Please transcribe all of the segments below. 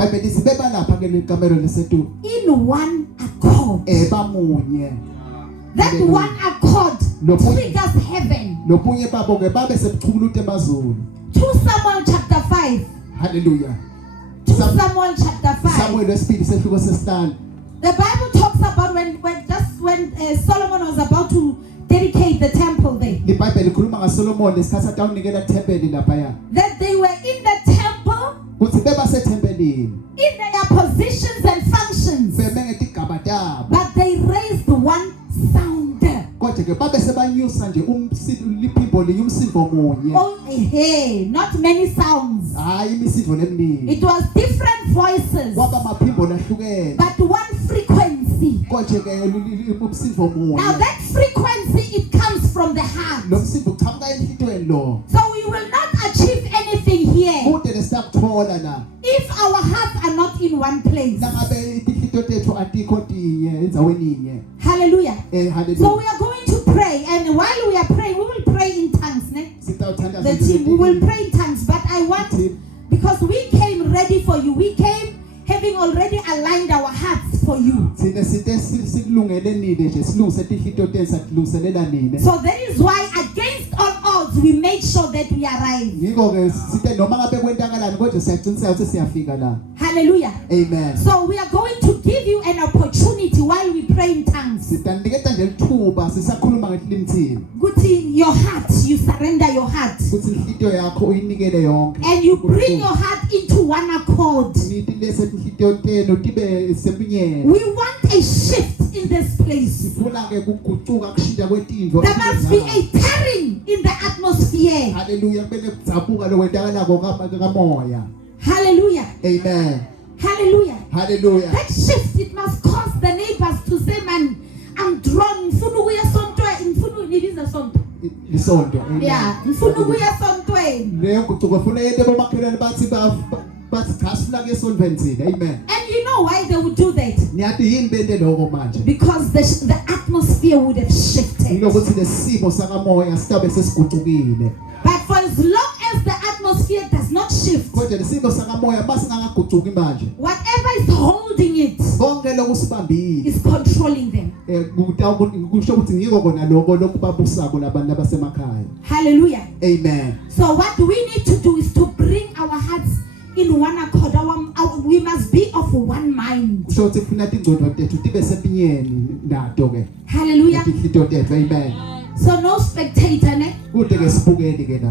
iBhayibheli lithi bebalapha ke lekamelo lesethu in one accord. bamunye. That one accord triggers heaven. Lobunye babo ke babe sebuchukuluta emazulu. 2 Samuel chapter 5. Hallelujah. 2 Samuel chapter 5. Samuel wesibili sehluko sesihlanu. The Bible talks about when Solomon was about to dedicate the temple there. iBhayibheli likhuluma ngaSolomon lesikhathi atawunikela iThempeli lapha. That they were in the temple, Kuthi beba sethempelini. in their positions and functions, Beme ngetigaba tabo. but they raised one sound. Kodwa ke babe sebanyusa nje liphimbo umsindo munye. Oh, hey, not many sounds. Hayi imisindo leminingi. It was different voices, Kwaba maphimbo lahlukene. but one frequency. Kodwa ke umsindo munye. Now that frequency, it comes from the heart. Lo msindo uqhamuka enhlitweni lo. So we will not achieve anything here Kude lesakuthola la. if our hearts are not in one place. Nangabe inhlito tethu atikho tinye enzaweni inye. Hallelujah. Hallelujah. So we are going to pray, and while we are praying, we will pray in tongues. Ne? Sitawuthanda The team, we will pray in tongues, but I want, because we came ready for you. We came having already aligned our hearts for you. Sine site silungele nini nje silungise inhlito tethu satilungiselela nini. So that is why against all odds we make sure that we arrive. Ngiko ke site noma ngabe kwenzakalani kodwa siyaqiniseka ukuthi siyafika la. Hallelujah. Amen. So we are going to give you an opportunity while we pray in tongues. Sitaniketa nje ithuba sisakhuluma ngetilimi thini. Guti, your heart, you surrender your heart. Kuthi inhlito yakho uyinikele yonke. And you bring your heart into one accord. Nithi lese inhlito tenu tibe sebunyene. We want a shift in this place. Sifuna ke ukuguquka kushintsha kwetindlo. There must be a tearing in the atmosphere. Hallelujah. Kumele kudzabuka lokwenzakalako kamoya. Hallelujah. Amen. Hallelujah. Hallelujah. That shift, it must cause the neighbors to say, man, I'm drawn. Mfunu kuya sontweni. Mfunu nibiza sonto. Lisonto. Yeah. Mfunu kuya sontweni. Leyo guquko funa yente bomakhelwane bathi cha sifuna ke esontweni thina. Amen. And you know why they would do that? Niyathi yini bente lokho manje? Because the atmosphere would have shifted. Yilokuthi lesimo sakamoya sitabe sesiguqukile. But for as long as the atmosphere does not shift, Kodwa lesimo sakamoya basingakaguquki manje. whatever is holding it Konke lokusibambile. is controlling them. Kusho ukuthi ngiko kona lokho lokubabusako labantu abasemakhaya. Hallelujah. Amen. So what we need to do is to bring our hearts in one accord. We must be of one mind. Kusho ukuthi kufuna ingcondo tethu tibe sepinyeni nato ke. Hallelujah. Inhlito tethu. Amen. So no spectator, ne? Kude ke sibukeni ke la.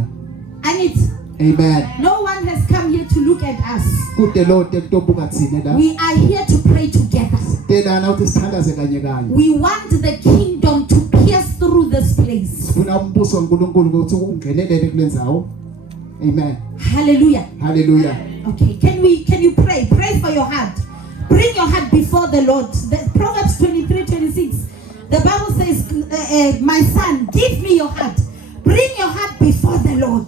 And it's Amen. no one has come here to look at us. Kude lo tekutobuka thina la. We are here to pray together. Tena ukuthi sithandaze kanye kanye. We want the kingdom to pierce through this place. Sifuna umbuso kaNkulunkulu ukuthi ungenelele kulendzawo. Amen. Hallelujah. Hallelujah. Okay, can you pray? Pray for your heart. Bring your heart before the Lord. The Proverbs 23:26. The Bible says, my son, give me your heart. Bring your heart before the Lord.